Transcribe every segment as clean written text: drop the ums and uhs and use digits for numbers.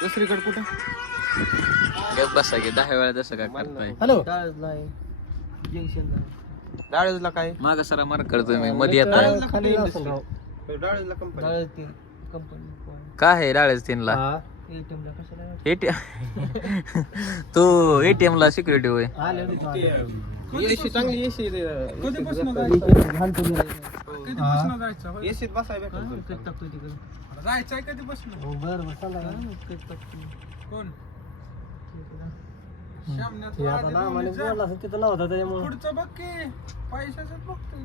दुसरीकडे कुठं गप बसा की 10 वेळा तसं काय करताय. हॅलो डाळीजला काय माग सरा मार करतोय मी मध्ये येता खाली डाळीजला कंपनी काय आहे डाळेच 3 ला ATM ला कशाला एटीएम तू एटीएम ला सिक्युरिटी होय. आले होते एसी चांगली एसी कधीपासून एसीत बसायला टाकतो तिकडे जायचंय कधीपासून बरं चला कोण हे आता नावाने बोलला असं तिथं नव्हता त्याच्यामुळे पुढचं बघ की पैशाच बघतोय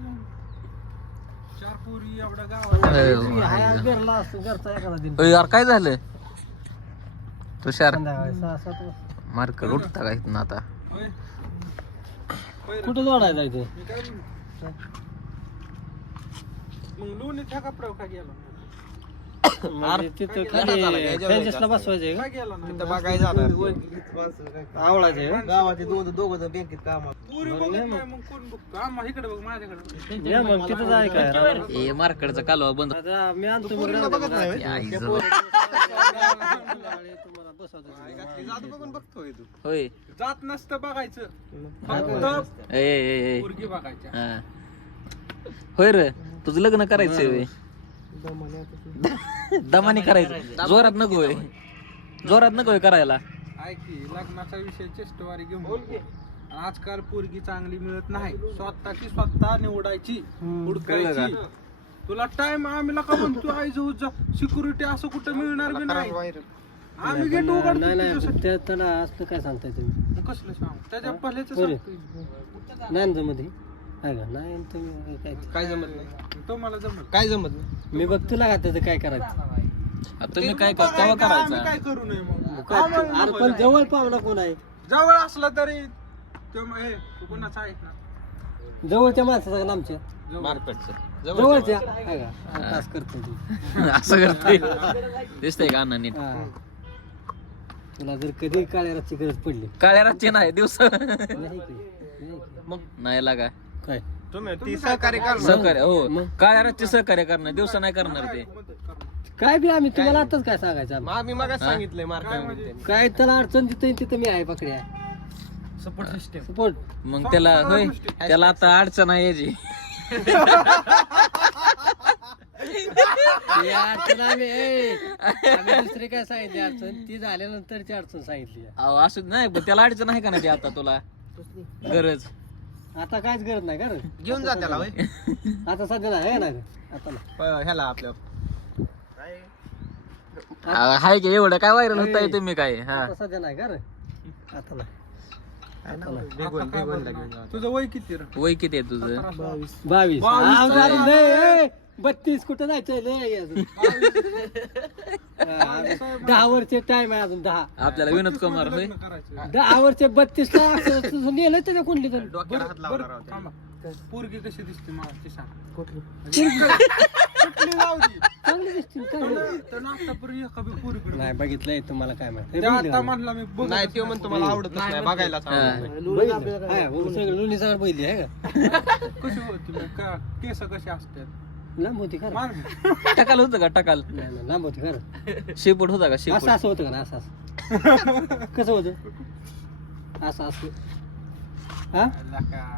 4 पोरी एवढ्या गावात घरला असतो घरचा एखादा दिन ओय यार काय झालं तुषार संध्याकाळी 6-7 वाजता मार्कर उठता का इथनं आता होय. कुठं जोडायला इथे मी काय म्हणतो? मग लोणी त्या कपड्यावर का गेला म्हणजे तिथं खाली फ्रँचाइसला बसवायचे काय गेला नाही तिथं बघायला जाणार आवळायचे गावाचे दोघं बँकेत काम पुरी बघत नाही मग कोण बघतो आम्हा इकडे बघ माझ्याकडे या मग तिथं जाय काय ए मार्कडचा कालवा बंद आता मी आणतो मग बघत नाही होय? आई त्या जवळ. तुम्हाला बसवतो जादू बघून बघतोय तू होय जात नसतं बघायचं फक्त ए ए ए पोरगी बघायच्या हा. होय रे तुझं लग्न करायचंय होय दमानी करायचं जोरात नको होय जोरात नको होय करायला ऐक की लग्नाचा विषय चेष्टवारी घेऊन आजकाल पोरगी चांगली मिळत नाही स्वतः निवडायची हुडकायची तुला टाइम आम्ही का म्हणतो आई जाऊ जा सिक्युरिटी असं कुठं मिळणार बी नाही आम्ही गेट नाही उघडतो नाही तुझ्यासाठी. त्याला असलं काय सांगताय तुम्ही मग कसलं सांग त्याच्या पहिल्याच बरं. सांगतोय नाही मध्ये आहे का नाही तुम्ही काय काय जमत नाही तो मला जमत काय जमत नाही मी बघतो ना का त्याचं काय करायचं आता तुम्ही काय बघायचं, केव्हा आम्ही करायचा काय करू नये मग अरे पण जवळ पाहुणा कोण आहे जवळ असला तरी तो मग, ए, तू कोणाचा आहे ना जवळच्या माणसाचा का लांबच्या मार्कडचं जवळच्या आहे का तास करतो तू असं करतोय दिसतंय का अण्णा नीट हा. तुला जर कधी काळ्या रातची गरज पडली काळ्या रातचे नाही दिवस नाही की? मग नाही लागा काय तुम्ही ती सहकार्य करणार सहकार्य हो काळ्या रातचे सहकार्य करणार दिवस नाही करणार ते काय बी आम्ही तुम्हाला आताच काय सांगायचं आम्ही? आम्ही मगाच सांगितलंय मार्केट काय त्याला अडचण तिथं मी आहे पकड्या सपोर्ट सिस्टम सपोर्ट मग त्याला होय त्याला आता अडचण आहे याची अडचण आम्ही दुसरी काय सांगितली अडचण ती झाल्यानंतरची अडचण सांगितली अहो असं नाही पण त्याला अडचण आहे का नाही ते आता तुला गरज आता काहीच गरज नाही का रे? घेऊन जा त्याला होय आता सध्या नाही आहे ना ग? आता नाही. ह्याला आपल्या हाय की एवढं काय व्हायरल होत तुम्ही काय हा आता सध्या नाही का रे? आता नाही. बेगोन बेगोनला घेऊन जा तुझं वय किती रे वय किती आहे तुझं 22 आ, 32 कुठं जायचंय लय अजून 10 वर्ष टाइम आहे अजून 10 आपल्याला विनोद कुमार होय करायचं 10 वर्ष 32 ला नेलं त्याच्या कुंडली तर डोक्याला हात लावणार बरं, आहोत. थांबा. पोरगी कशी दिसते मला ती सांग कुठली कुठली जाऊ दे चांगली दिसतील काय तर नाश्तापूर्वी एका बी पोरीकडे नाही बघितलंय तुम्हाला काय माहिती त्या आता म्हणला मी बघ नाही तो म्हणतो मला आवडतच नाही बघायला सगळं लोणी सगळं पहिली आहे का कशी होती मग का केस कशी असतात लांब होती का मान टकाल होतं का टकाल नाही नाही, लांब होती का शेपूट होता का असं शेपूट असं होतं का ना असं असं कसं होतं असं असं हा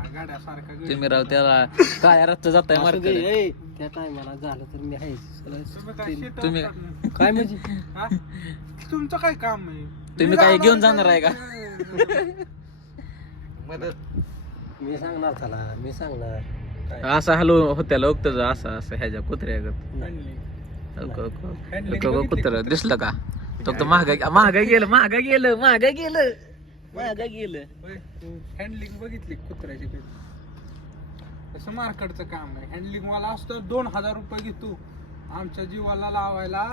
गाड्यासारखा तुम्ही राव त्याला काळ्या रातचं जाताय असू दे, मार्केट ए, त्या टायमाला झालं तर मी आहे तुम्ही काय शेतावर तुम्ही- काढणार? काय म्हणजे हा? तुमचं काय काम आहे तुम्ही काय घेऊन जाणार आहे का मी सांगणार त्याला मी सांगणार असं हलू होत्या लोक असं असं ह्याच्या कुत्र्या कुत्र दिसलं का तो महागा गेलं हँडलिंग बघितली कुत्र्याची मार्केटचं काम आहे हँडलिंग वाला असतो 2000 रुपये घेतो आमच्या जीवाला लावायला